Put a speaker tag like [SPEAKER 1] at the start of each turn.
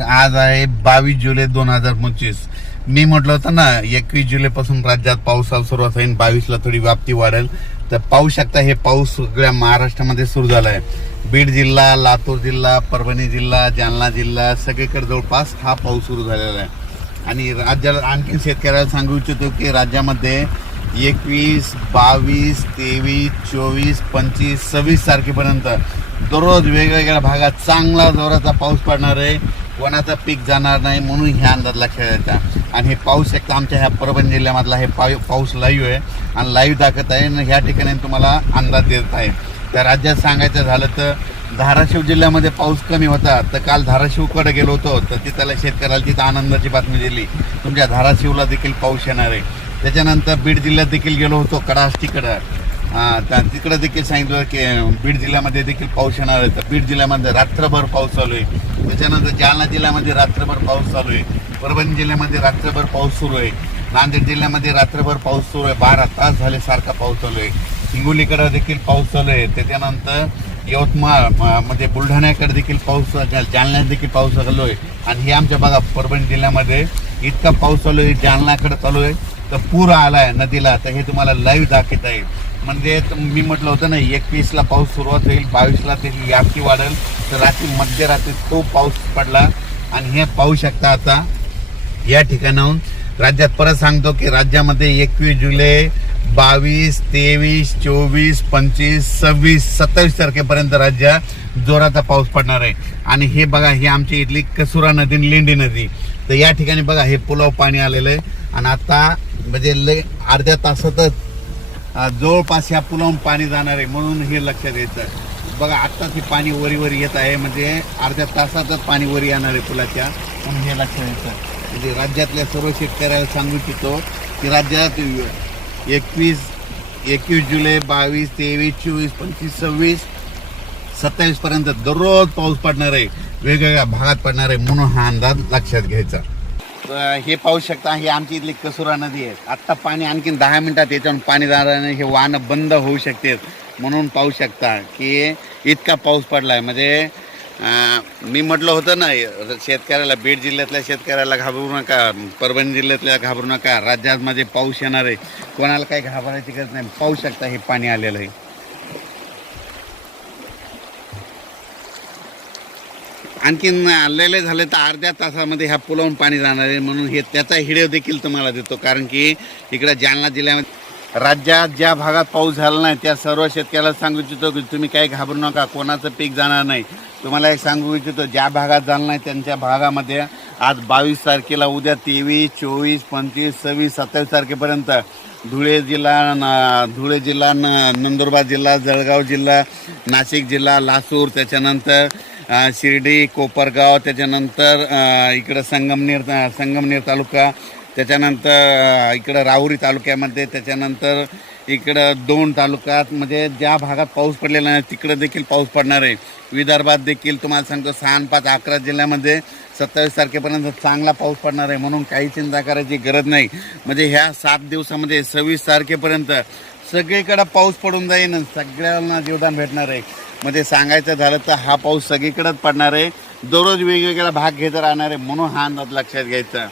[SPEAKER 1] तारीख आज आहे बावीस जुलै दोन हजार पंचवीस मी म्हटलं होतं ना एकवीस जुलैपासून राज्यात पावसाला सुरुवात होईल बावीसला थोडी व्याप्ती वाढेल तर पाहू शकता हे पाऊस सगळ्या महाराष्ट्रामध्ये सुरू झाला आहे बीड जिल्हा लातूर जिल्हा परभणी जिल्हा जालना जिल्हा सगळीकडे जवळपास हा पाऊस सुरू झालेला आहे आणि राज्याला आणखी शेतकऱ्याला सांगू इच्छितो की राज्यामध्ये एकवीस बावीस तेवीस चोवीस पंचवीस सव्वीस तारखेपर्यंत दररोज वेगवेगळ्या भागात चांगला जोराचा पाऊस पडणार आहे कोणाचं पीक जाणार नाही म्हणून ह्या अंदाजला खेळायचा आणि हे एक तर आमच्या ह्या परभणी जिल्ह्यामधला हे पाव पाऊस लाईव्ह आहे आणि लाईव्ह दाखत आहे आणि ह्या ठिकाणी तुम्हाला अंदाज देत आहे त्या राज्यात सांगायचं झालं तर धाराशिव जिल्ह्यामध्ये पाऊस कमी होता तर काल धाराशिवकडे गेलो होतो तर तिथल्या शेतकऱ्याला तिथं आनंदाची बातमी दिली तुमच्या धाराशिवला देखील पाऊस येणार आहे त्याच्यानंतर बीड जिल्ह्यात देखील गेलो होतो कडाष्टीकडं हां तिकडे देखील सांगितलं की बीड जिल्ह्यामध्ये देखील पाऊस येणार आहे तर बीड जिल्ह्यामध्ये रात्रभर पाऊस चालू आहे त्याच्यानंतर जालना जिल्ह्यामध्ये रात्रभर पाऊस चालू आहे परभणी जिल्ह्यामध्ये रात्रभर पाऊस सुरू आहे नांदेड जिल्ह्यामध्ये रात्रभर पाऊस सुरू आहे बारा तास झाले सारखा पाऊस चालू आहे हिंगोलीकडे देखील पाऊस चालू आहे त्याच्यानंतर यवतमाळ म्हणजे बुलढाण्याकडे देखील पाऊस जालन्यात देखील पाऊस चालू आहे आणि हे आमच्या बघा परभणी जिल्ह्यामध्ये इतका पाऊस चालू आहे जालनाकडे चालू आहे तर पूर आलाय नदीला तर हे तुम्हाला लाईव्ह दाखवता आहे म्हणजे मी म्हटलं होतं ना एकवीसला पाऊस सुरुवात होईल बावीसला त्याची याप्ती वाढेल तर रात्री मध्यरात्री तो पाऊस पडला आणि हे पाहू शकता आता या ठिकाणाहून राज्यात परत सांगतो की राज्यामध्ये एकवीस जुलै बावीस तेवीस चोवीस पंचवीस सव्वीस सत्तावीस तारखेपर्यंत राज्यात जोराचा पाऊस पडणार आहे आणि हे बघा ही आमची इथली कसुरा नदी लेंडी नदी तर या ठिकाणी बघा हे पुलाव पाणी आलेलं आहे आणि आता म्हणजे ले अर्ध्या तासातच जवळपास ह्या पुलावून पाणी जाणार आहे म्हणून हे लक्षात आहे बघा आत्ताच हे पाणी वरीवर येत आहे म्हणजे अर्ध्या तासातच पाणी वरी येणार आहे पुलाच्या म्हणून हे लक्षात येतं म्हणजे राज्यातल्या सर्व शेतकऱ्याला सांगू इच्छितो की राज्यात एकवीस एकवीस जुलै बावीस तेवीस चोवीस पंचवीस सव्वीस सत्तावीस पर्यंत दररोज पाऊस पडणार आहे वेगवेगळ्या भागात पडणार आहे म्हणून हा अंदाज लक्षात घ्यायचा हे पाहू शकता ही आमची इथली कसुरा नदी आहे आत्ता पाणी आणखीन दहा मिनिटात याच्यावर पाणी नाही हे वाहनं बंद होऊ शकते म्हणून पाहू शकता की इतका पाऊस पडला आहे म्हणजे मी म्हटलं होतं ना शेतकऱ्याला बीड जिल्ह्यातल्या शेतकऱ्याला घाबरू नका परभणी जिल्ह्यातल्या घाबरू नका राज्यामध्ये पाऊस येणार आहे कोणाला काही घाबरायची गरज नाही पाहू शकता हे पाणी आलेलं आहे आणखीन आलेले झाले तर अर्ध्या तासामध्ये ह्या पुलावून पाणी जाणार आहे म्हणून हे त्याचा हिडेव देखील तुम्हाला देतो कारण की इकडे जालना जिल्ह्यामध्ये राज्यात ज्या भागात पाऊस झाला नाही त्या सर्व शेतकऱ्याला सांगू इच्छितो की तुम्ही काही घाबरू नका कोणाचं पीक जाणार नाही तुम्हाला एक सांगू इच्छितो ज्या भागात जाणार नाही त्यांच्या भागामध्ये आज बावीस तारखेला उद्या तेवीस चोवीस पंचवीस सव्वीस सत्तावीस तारखेपर्यंत धुळे जिल्हा धुळे जिल्हा न नंदुरबार जिल्हा जळगाव जिल्हा नाशिक जिल्हा लासूर त्याच्यानंतर शिर्डी कोपरगाव त्याच्यानंतर इकडं संगमनेर संगमनेर तालुका त्याच्यानंतर इकडं राहुरी तालुक्यामध्ये त्याच्यानंतर इकडं दोन तालुक्यात म्हणजे ज्या भागात पाऊस पडलेला नाही तिकडं देखील पाऊस पडणार आहे विदर्भात देखील तुम्हाला सांगतो सहा पाच अकरा जिल्ह्यामध्ये सत्तावीस तारखेपर्यंत चांगला पाऊस पडणार आहे म्हणून काही चिंता करायची गरज नाही म्हणजे ह्या सात दिवसामध्ये सव्वीस तारखेपर्यंत सगळीकडं पाऊस पडून जाईन सगळ्यांना जीवदान भेटणार आहे म्हणजे सांगायचं झालं तर हा पाऊस सगळीकडंच पडणार आहे दररोज वेगवेगळा भाग घेत राहणार आहे म्हणून हा अंदाज लक्षात घ्यायचा